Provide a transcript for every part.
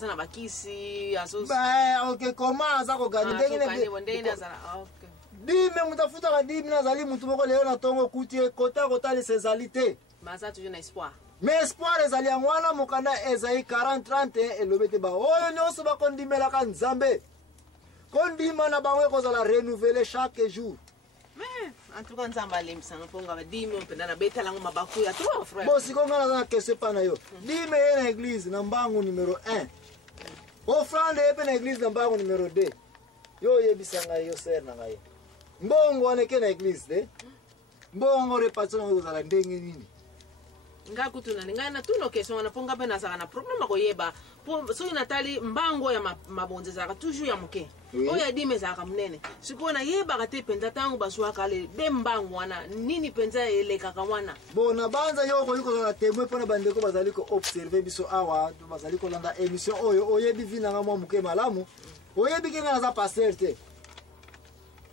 sana bakisi aso ba okay comment ça ko gani ndenge azala okay dime mutafuta ka dime nazali mutu moko leo na tongo kutie kota les ezali te maza toujours na espoir mais espoir ezali ngwana mokanda ezali 40-30 elobete ba oyo nyonso bakondimela ka nzambe kondima na bango ekozala renouveler chaque jour. Mais en tout cas nzambe alemsanga mponga ba dime mpenda na betalango mabaku ya trop frère bon si konga na question pa na yo dime ye na église na mbangu numéro 1 offrande epe na église na mbangu numéro 2 yo yebisanga yo ser na ngai mbongo waneke na église de mbongo repartition na kozala ndenge nini nga kutuna ninga na tuno question wana ponga pe nazaka na problème ko yeba so inatali mbango ya mabonze zaka toujours ya muke oya dime zaka mnene sikona yeba kate penza tangu baswa kale de mbango wana nini penza eleka kawana bona banza yo ko yuko na temwe pona bandeko bazali ko observer biso awa bazali ko landa émission oyo oyebi vina nga muke malamu oyebi kenga na za pasteur te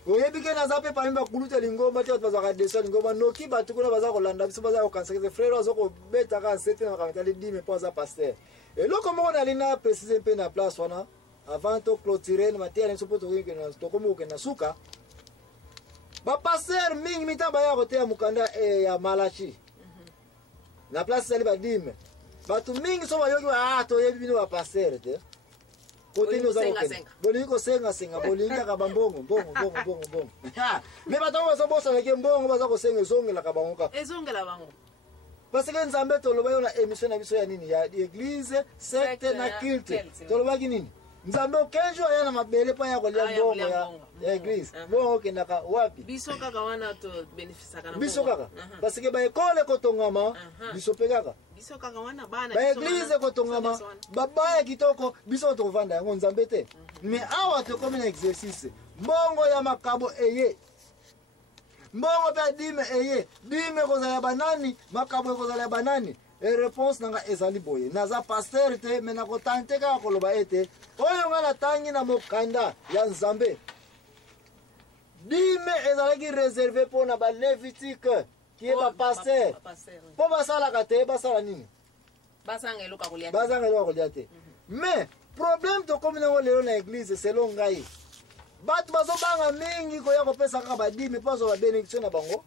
oyebi ke na za pe palimba kulute lingomba te bazaka desa lingomba noki batu kuna baza ko landa biso baza ko kansekeze frère azo ko beta ka sete na kametali dime po za pasteur et loko mo na lina préciser pe na place wana avant to clôturer na matière nso poto ko na to ko mo ke na suka ba pasteur mingi mitamba ya kote ya mukanda ya Malachi na place sali ba dime batu mingi so bayoki ba to yebi bino ba pasteur te kote no za ko bolingo senga bolinga ka bambongo bongo me batongo so bosa na ke mbongo baza ko senga zongela ka bango ka ezongela bango parce que nzambe toloba yo na émission na biso ya nini ya église secte na culte toloba ki nini nzambe kenjo ya na mabele pa ya ko lia mbongo ya église bongo kendaka wapi biso kaka wana to bénéfice kana biso kaka parce que ba école ko tongama biso pe kaka biso kaka wana bana ba église ko tongama baba ya kitoko biso to vanda yango nzambe te mais awa to comme un exercice mbongo ya makabo eye mbongo pa dime eye dime ko za banani makabo ko za banani et réponse nanga ezali boye naza pasteur te mais nako tante ka ko loba ete oyo ngala tangi na mokanda ya nzambe dime ezalaki réservé pour na ba lévitique qui est ba pasteur po basala ka te basala nini basanga eloka kolia te mais problème to comme na lelo na église selon ngai batu bazobanga mingi ko ya ko pesa ka ba dime pazo ba bénédiction na bango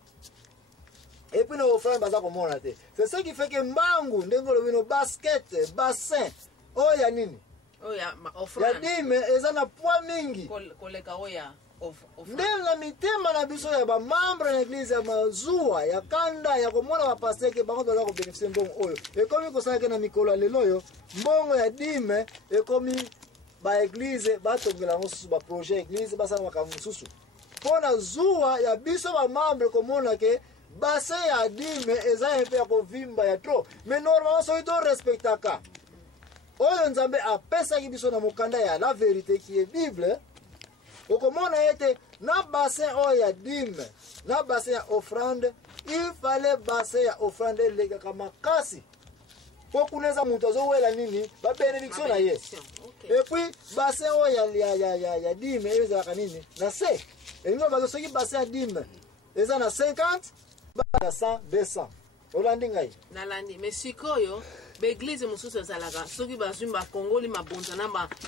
et puis nos frères baza komona te c'est ce qui fait que mbangu ndengolo wino basket bassin oya nini oya offrande ya dime eza na poids mingi koleka oya ndenge na mitema na biso ya ba membre na église ya mazuwa ya kanda ya komona ba pasteur ke bango baza ko bénéficier mbongo oyo ekomi kosala ke na mikolo lelo oyo mbongo ya dime ekomi ba église batongela mosusu ba projet église basala makambo mosusu pona zuwa ya biso ba membre komona ke base ya dime eza un peu ya kovimba ya trop mais normalement soki to respectaka oyo nzambe apesaki biso na mokanda ya la vérité qui est bible okomona ete na bassin oyo ya dime na bassin ya offrande il fallait bassin ya offrande elekaka makasi po kuneza mutu azowela nini ba bénédiction na ye et puis bassin oyo ya dime ezalaka nini na se elingo bazo soki bassin ya dime eza na 50 na 100 200 olandi ngai nalandi mais sikoyo l'église mususu ezalaka soki bazwi bakongoli mabonza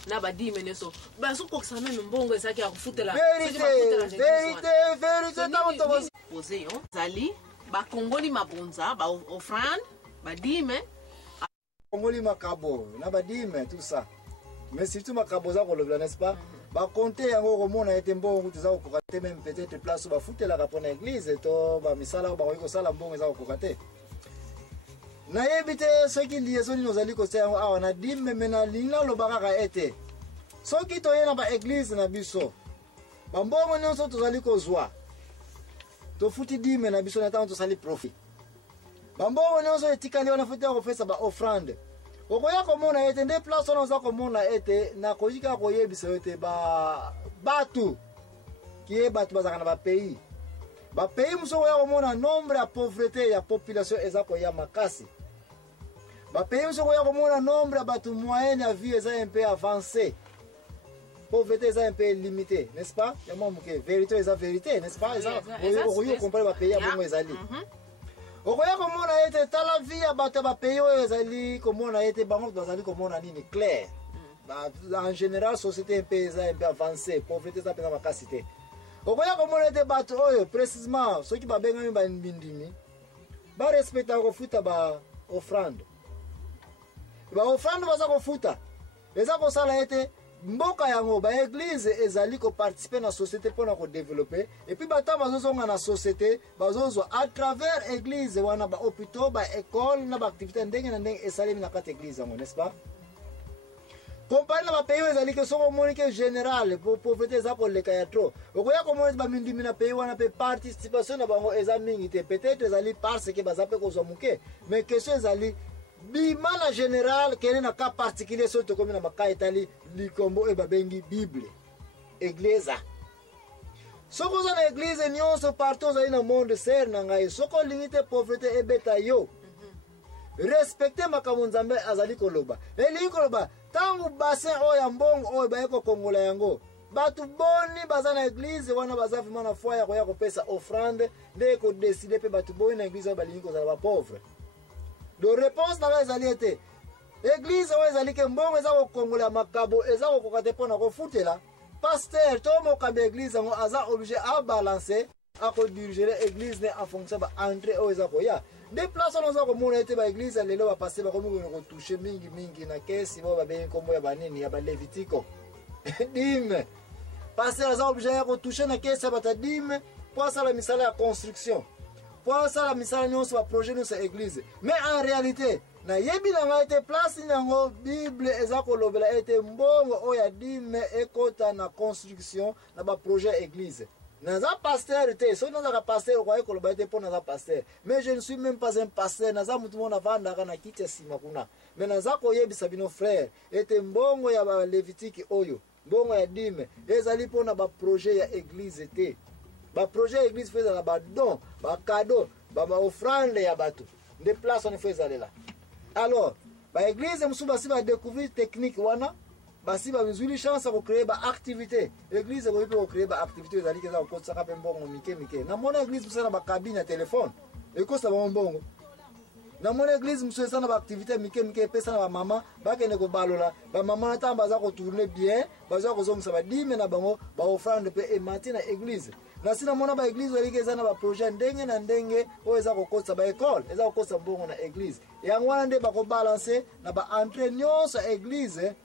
na badime nyonso bazokokisa meme mbongo ezalaki ya kofutela vérité ntango pose yo ezali bakongoli mabonza baoffrande badime kongoli makabo na badime tout ça mais surtout makabo za kolobela n'est-ce pas ba compter yango komona ete mbongo tuza kokoka te même peut-être place ba futelaka pona église to ba misala ba ko sala mbongo za kokoka te na yebite soki liaison ni ozali ko yango awa na dime mena lina lobaka ka ete soki to yena ba église na biso ba mbongo nyonso tozali kozwa to futi dime na biso na tanto tosali profit ba mbongo nyonso etikali wana futi ko fesa ba offrande okoya komona ete nde place ona oza komona ete na kojika koyebisa ete batu ki batu bazaka na ba pays muso oya komona nombre ya pauvreté ya population eza koya makasi ba pays muso oya komona nombre ya batu moyenne ya vie eza un peu avancé pauvreté eza un peu limité n'est-ce pas ya momuke vérité eza vérité n'est-ce pas eza oyo comparer ba pays ya bongo ezali okoya komona ete tala vie ya bato ba pays oyo ezali komona ete bango bazali komona nini clair en général société un peu avancée pauvreté ça pena makasité okoya komona te bato oyo précisément ceux qui babengami ba mbindimi ba respecta ko futa ba offrande baza kofuta eza kosala ete mboka yango ba église ezali ko participer na société pona ko développer et puis bata bazozonga na société bazozwa à travers église wana ba hôpitaux ba école na ba activité ndenge na ndenge esalemi na kati église yango n'est-ce pas comparé na ba pays ezali ke soko monike général pour pauvreté za ko leka ya trop okoya ko monike ba mindimi na pays wana pe participation na bango eza mingi te peut-être ezali parce que bazape ko zwa muke mais question ezali bimana général kene na cas particulier soto comme na maka etali likombo e babengi bible église soko za na église nyonso partout za ina monde ser na ngai soko limite pauvreté ebeta yo respecter makambo nzambe azali koloba eli koloba tangu bassin oya mbongo oyo bayeko kongola yango batu boni baza na église wana baza vraiment na foi ya koya kopesa offrande nde ko décider pe batu boni na église balingi kozala ba pauvre. De réponse na ezali ete église oyo ezali ke mbongo eza kokongola makabo eza kokokate pona kofutela pasteur to mokambi église ngo aza obligé à balancer à diriger l'église en fonction ba entrée oyo eza koya des places on za komona ete ba église lelo ba passer ba komi ko toucher mingi na kesi bo ba bengi kombo ya banini ya ba levitiko dime pasteur aza obligé à toucher na kesi ba ta dime pour ça la misala ya construction pour ça la misala nyonso ba projet no sa église mais en réalité na yebi na nga ete place nyango bible eza kolobela ete mbongo oya dime ekota na construction na ba projet église. Naza pasteur te, so naza pasteur kwa ekoloba ete po naza pasteur. Mais je ne suis même pas un pasteur, naza mutu mona vanda na kiti sima kuna. Mais naza koyebisa bino frère, ete mbongo ya ba Lévitique oyo, mbongo ya dime, ezali po na ba projet ya église te. Ba projet ya église feza na ba don, ba cadeau, ba offrande ya bato. De place on feza là. Alors, ba église musuba si ba découvrir technique wana, basi ba mizuli chance ko créer ba activité. Église ko peut créer ba activité ezali ke za ko tsaka pe mbongo mike. Na mona église musana ba cabine ya téléphone. E ko sa ba mbongo. Na mona église musana sana ba activité mike pesa na ba mama ba kene ko balola. Ba mama na tamba za ko tourner bien, ba za ko zongisa ba dime na bango ba offrande pe e matin na église. Na sina mona ba église ezali ke za na ba projet ndenge na ndenge o eza ko kotsa ba école, eza ko kotsa mbongo na église. Yango wana nde ba ko balancer na ba entrée nyonso église.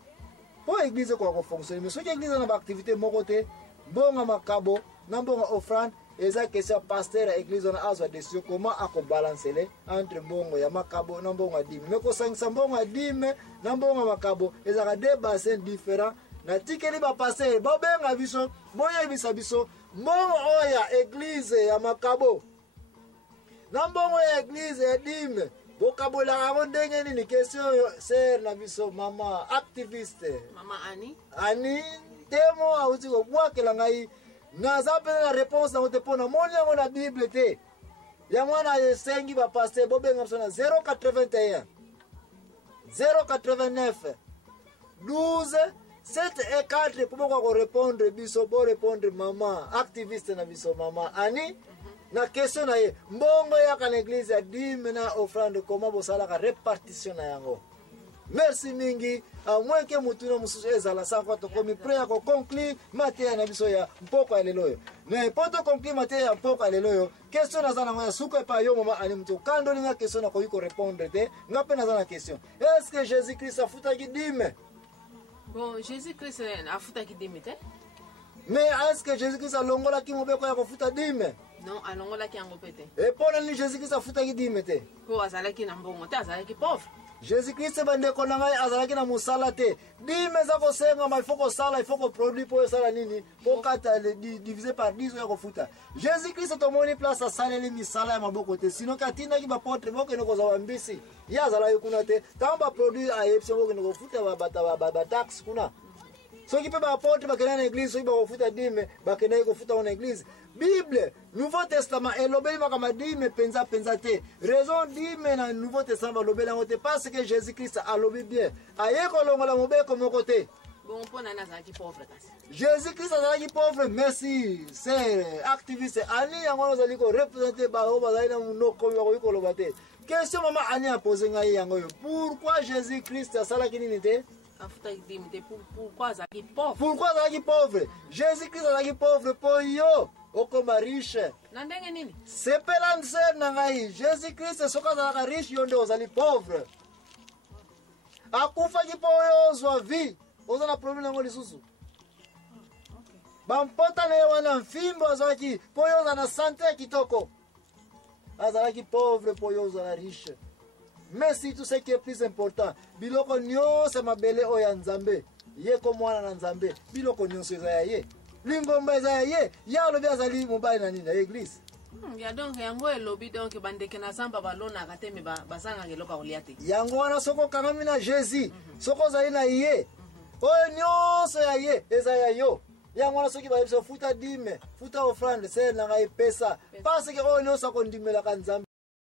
Pour l'église quoi fonctionner mais ce qui église na ba activité mokote bonga makabo na bonga offrande eza question pasteur église on a azwa décision comment ako balancer entre bongo ya makabo na bonga dime mais ko sangisa bonga dime na bonga makabo eza ka deux bassins différents na tikeli ba pasteur ba benga biso boya bisa biso bongo oya église ya makabo na bongo ya église ya dime bokabola abo ndenge nini question ser na biso mama activiste mama ani demo auti ko bwakela ngai naza pe na réponse na te pona moni yango na bible te yango na sengi ba pasteur bobenga biso na 081 089 12 7 et 4 pour ko répondre biso bo répondre mama activiste na biso mama ani na question na ye mbongo ya ka l'église ya dime na offrande comment bosala ka répartition na yango. Merci mingi à moins que mutu na mususu ezala sa kwa to komi prêt ko conclure mateya na biso ya mpoko ya leloyo mais poto conclure mateya ya mpoko ya leloyo question na zana ya suko pa yo mama ani mutu kando linga question na ko yiko répondre te ngape na zana question est-ce que Jésus Christ afuta ki dime? Bon, Jésus Christ afuta ki dime te? Mais est-ce que Jésus Christ a longola ki mobeko ya kofuta dime? Non, alongola ki yango pete. Et pour ni Jésus Christ afuta ki dime te? Po azalaki na mbongo te, azalaki pauvre. Jésus Christ bandeko na ngai azalaki na musala te. Dime za ko senga ma il faut ko sala, il faut ko produire pour sala nini? Pour kata diviser par 10 ya kofuta. Jésus Christ to moni place a saleli misala ya maboko te. Sino katina ki ba porte boko ne ko za wambisi. Ya azala yukuna te. Tamba produire a yepse boko ne ko futa ba tax kuna. So qui peut apporter bakena na église so ba kofuta dime bakena ko futa na église. Bible Nouveau Testament et lobeli makama dime penza te. Raison dime na Nouveau Testament lobeli ngote parce que Jésus Christ a lobi bien. Aye ko longola mobeko mokote. Bon pona na zaki pauvre kasi. Jésus Christ azalaki pauvre, merci. C'est activiste ani yango zali ko représenter ba o bazali na munoko yo ko lobate. Question mama ani a posé ngai yango yo. Pourquoi Jésus Christ asalaki nini te? afuta dime te pourquoi ça qui pauvre. Pourquoi ça qui pauvre? Jésus-Christ ça qui pauvre pour yo okoma riche. Na ndenge nini? Sepela nse na ngai. Jésus-Christ soka za riche yo ndio ozali pauvre. Akufa ki po yo zwa vie. Oza na problème ngo lisusu. Bampota ne wana mfimbo zaki po yo na santé kitoko. Azalaki pauvre po yo za riche. Mais si tout ce qui est plus important, biloko nyonso mabele oya nzambe, ye ko mwana na nzambe, biloko nyonso eza ye. Lingomba eza ye, ya lobi azali mobali na nini na église. Ya donc yango elobi donc bandeke na zamba balona kateme basanga ngeloka oliate. Yango wana soko kangami na Jésus, soko zali na ye. Oyo nyonso ya ye, eza ya yo. Yango wana soki ba futa dime, futa offrande, c'est na ngai pesa. Parce que oyo nyonso ko ndimela ka nzambe.